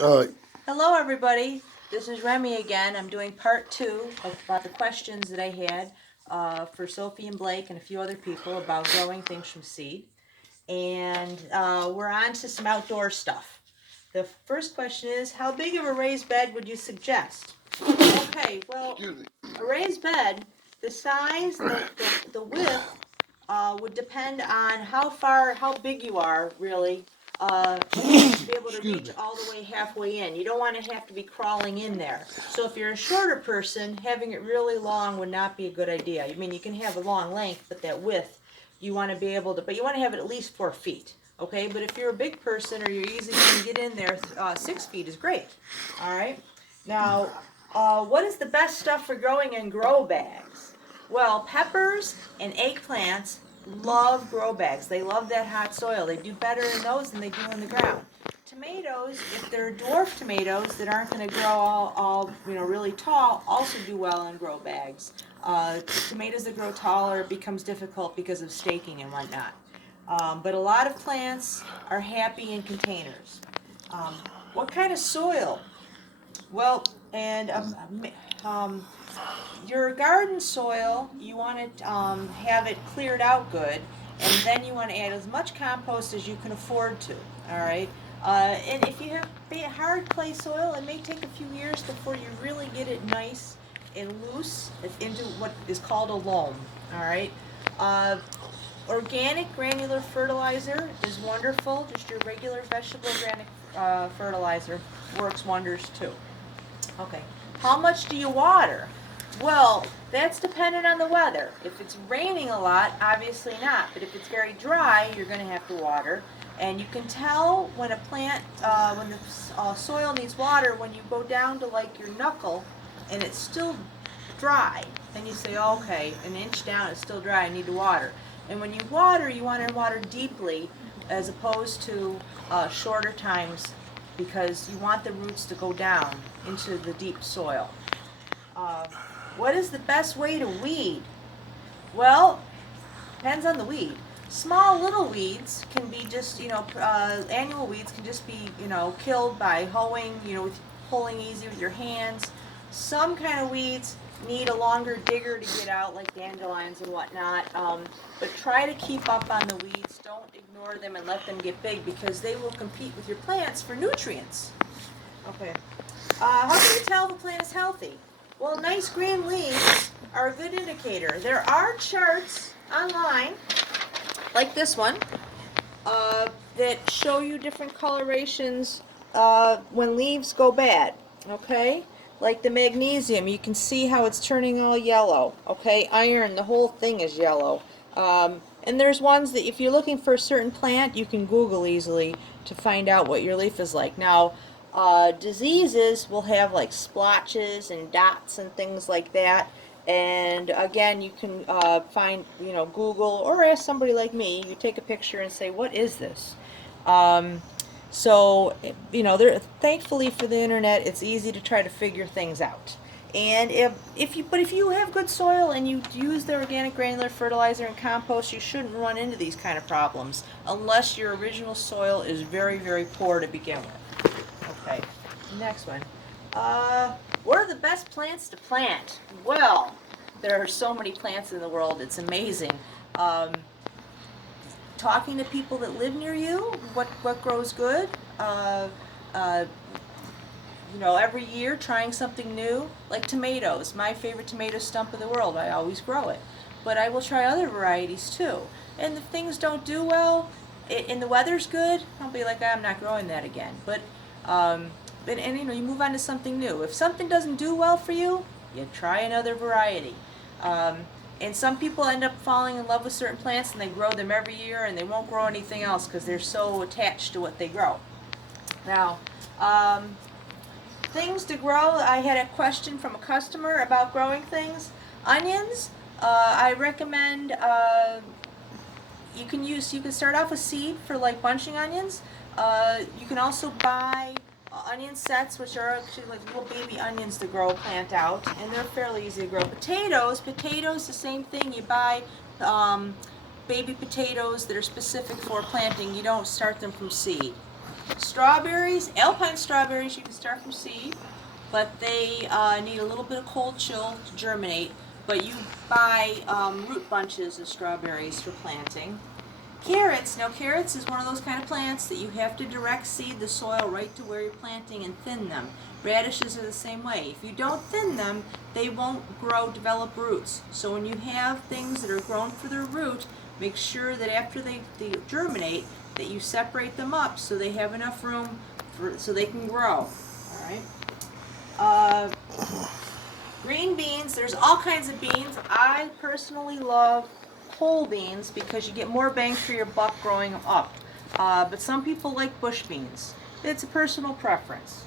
Uh, Hello, everybody. This is Remy again. I'm doing part two about the questions that I had for Sophie and Blake and a few other people about growing things from seed. And we're on to some outdoor stuff. The first question is, how big of a raised bed would you suggest? Okay, well, excuse me. a raised bed, the size, the width would depend on how big you are, really, to be able to Excuse reach me. all the way halfway in. You don't want to have to be crawling in there. So if you're a shorter person, having it really long would not be a good idea. I mean, you can have a long length, but that width, you want to be able to, but you want to have it at least 4 feet. Okay, but if you're a big person or you're easy to get in there, 6 feet is great. All right. Now, what is the best stuff for growing in grow bags? Well, peppers and eggplants love grow bags. They love that hot soil. They do better in those than they do in the ground. Tomatoes, if they're dwarf tomatoes that aren't going to grow all really tall, also do well in grow bags. Tomatoes that grow taller becomes difficult because of staking and whatnot. But a lot of plants are happy in containers. Um, what kind of soil? Well, and your garden soil, you want to have it cleared out good, and then you want to add as much compost as you can afford to. All right. And if you have hard clay soil, it may take a few years before you really get it nice and loose into what is called a loam. All right. Uh, Organic granular fertilizer is wonderful. Just your regular vegetable organic fertilizer works wonders too. Okay. How much do you water? Well, that's dependent on the weather. If it's raining a lot, obviously not. But if it's very dry, you're going to have to water. And you can tell when a plant, when the soil needs water, when you go down to like your knuckle and it's still dry. Then you say, okay, an inch down, it's still dry, I need to water. And when you want to water deeply as opposed to shorter times because you want the roots to go down into the deep soil. Uh, what is the best way to weed? Well, depends on the weed. Small little weeds can be just, annual weeds can just be, killed by hoeing, with pulling easy with your hands. Some kind of weeds need a longer digger to get out, like dandelions and whatnot. But try to keep up on the weeds. Don't ignore them and let them get big because they will compete with your plants for nutrients. Okay. How can you tell if a plant is healthy? Well, nice green leaves are a good indicator. There are charts online, like this one, that show you different colorations when leaves go bad. Okay? Like the magnesium, you can see how it's turning all yellow. Okay? Iron, the whole thing is yellow. And there's ones that if you're looking for a certain plant, you can Google easily to find out what your leaf is like. Now, diseases will have like splotches and dots and things like that. And again, you can find, Google or ask somebody like me. You take a picture and say, "What is this?" Um, so, thankfully for the internet, it's easy to try to figure things out. And if you have good soil and you use the organic granular fertilizer and compost, you shouldn't run into these kind of problems unless your original soil is very, very poor to begin with. Okay, next one. What are the best plants to plant? Well, there are so many plants in the world, it's amazing. Um, Talking to people that live near you, what grows good. Uh, every year trying something new, like tomatoes. My favorite tomato stump in the world. I always grow it, but I will try other varieties too. And if things don't do well, and the weather's good, I'll be like, I'm not growing that again. Um, you move on to something new. If something doesn't do well for you, you try another variety. Um, and some people end up falling in love with certain plants and they grow them every year and they won't grow anything else because they're so attached to what they grow. Now, things to grow. I had a question from a customer about growing things. Onions, I recommend you can start off with seed for like bunching onions. You can also buy onion sets, which are actually like little baby onions to grow a plant out, and they're fairly easy to grow. Potatoes, the same thing. You buy baby potatoes that are specific for planting. You don't start them from seed. Strawberries, alpine strawberries, you can start from seed, but they need a little bit of cold chill to germinate. But you buy root bunches of strawberries for planting. Carrots, now carrots is one of those kind of plants that you have to direct seed the soil right to where you're planting and thin them. Radishes are the same way. If you don't thin them, they won't grow, develop roots. So when you have things that are grown for their root, make sure that after they germinate, that you separate them up so they have enough room so they can grow. All right. Green beans, there's all kinds of beans. I personally love whole beans because you get more bang for your buck growing them up. But some people like bush beans. It's a personal preference.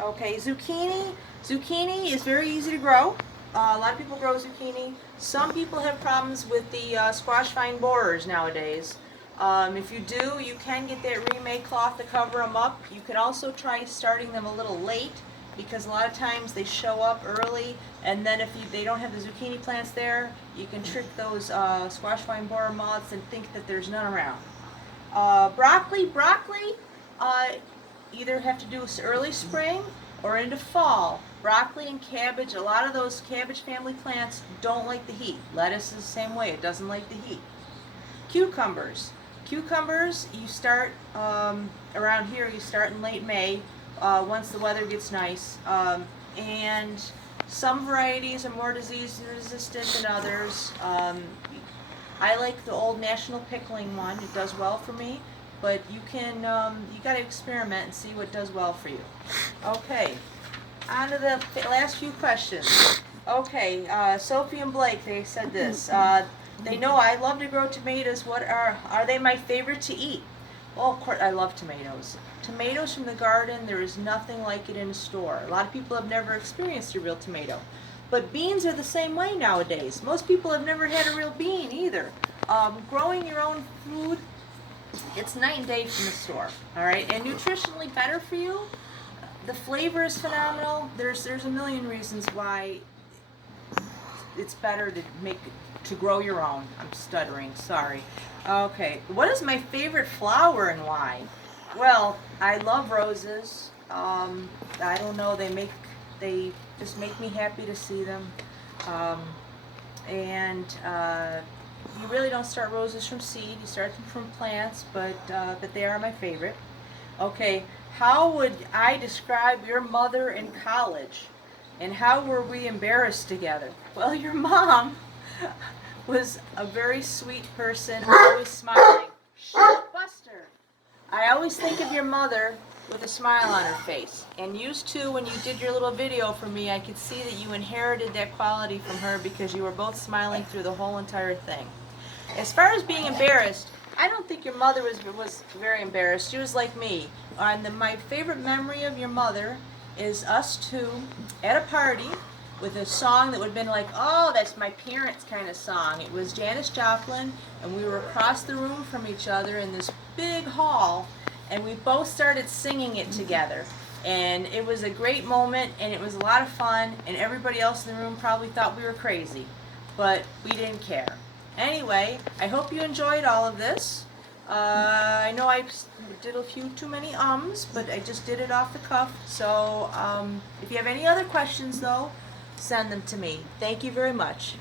Okay, zucchini. Zucchini is very easy to grow. A lot of people grow zucchini. Some people have problems with the squash vine borers nowadays. If you do, you can get that remade cloth to cover them up. You can also try starting them a little late because a lot of times they show up early, and then if they don't have the zucchini plants there, you can trick those squash vine borer moths and think that there's none around. Broccoli, either have to do early spring or into fall. Broccoli and cabbage, a lot of those cabbage family plants don't like the heat. Lettuce is the same way, it doesn't like the heat. Cucumbers. Cucumbers, you start around here, you start in late May once the weather gets nice. And some varieties are more disease resistant than others. I like the old National Pickling one. It does well for me, but you can you got to experiment and see what does well for you. Okay, on to the last few questions. Okay, Sophie and Blake, they said this. They know I love to grow tomatoes. What are they my favorite to eat? Well, of course, I love tomatoes. Tomatoes from the garden, there is nothing like it in a store. A lot of people have never experienced a real tomato. But beans are the same way nowadays. Most people have never had a real bean either. Growing your own food, it's night and day from the store. All right, and nutritionally better for you. The flavor is phenomenal. There's a million reasons why it's better to grow your own. I'm stuttering, sorry. Okay, what is my favorite flower and why? Well, I love roses. I don't know, they just make me happy to see them. You really don't start roses from seed, you start them from plants, but they are my favorite. Okay, how would I describe your mother in college? And how were we embarrassed together? Well, your mom was a very sweet person, always smiling. Buster! I always think of your mother with a smile on her face. And used to, when you did your little video for me, I could see that you inherited that quality from her because you were both smiling through the whole entire thing. As far as being embarrassed, I don't think your mother was very embarrassed. She was like me. My favorite memory of your mother is us two at a party with a song that would have been like, oh, that's my parents' kind of song. It was Janis Joplin, and we were across the room from each other in this big hall, and we both started singing it together. And it was a great moment, and it was a lot of fun, and everybody else in the room probably thought we were crazy, but we didn't care. Anyway, I hope you enjoyed all of this. I know I did a few too many ums, but I just did it off the cuff. So if you have any other questions, though, send them to me. Thank you very much.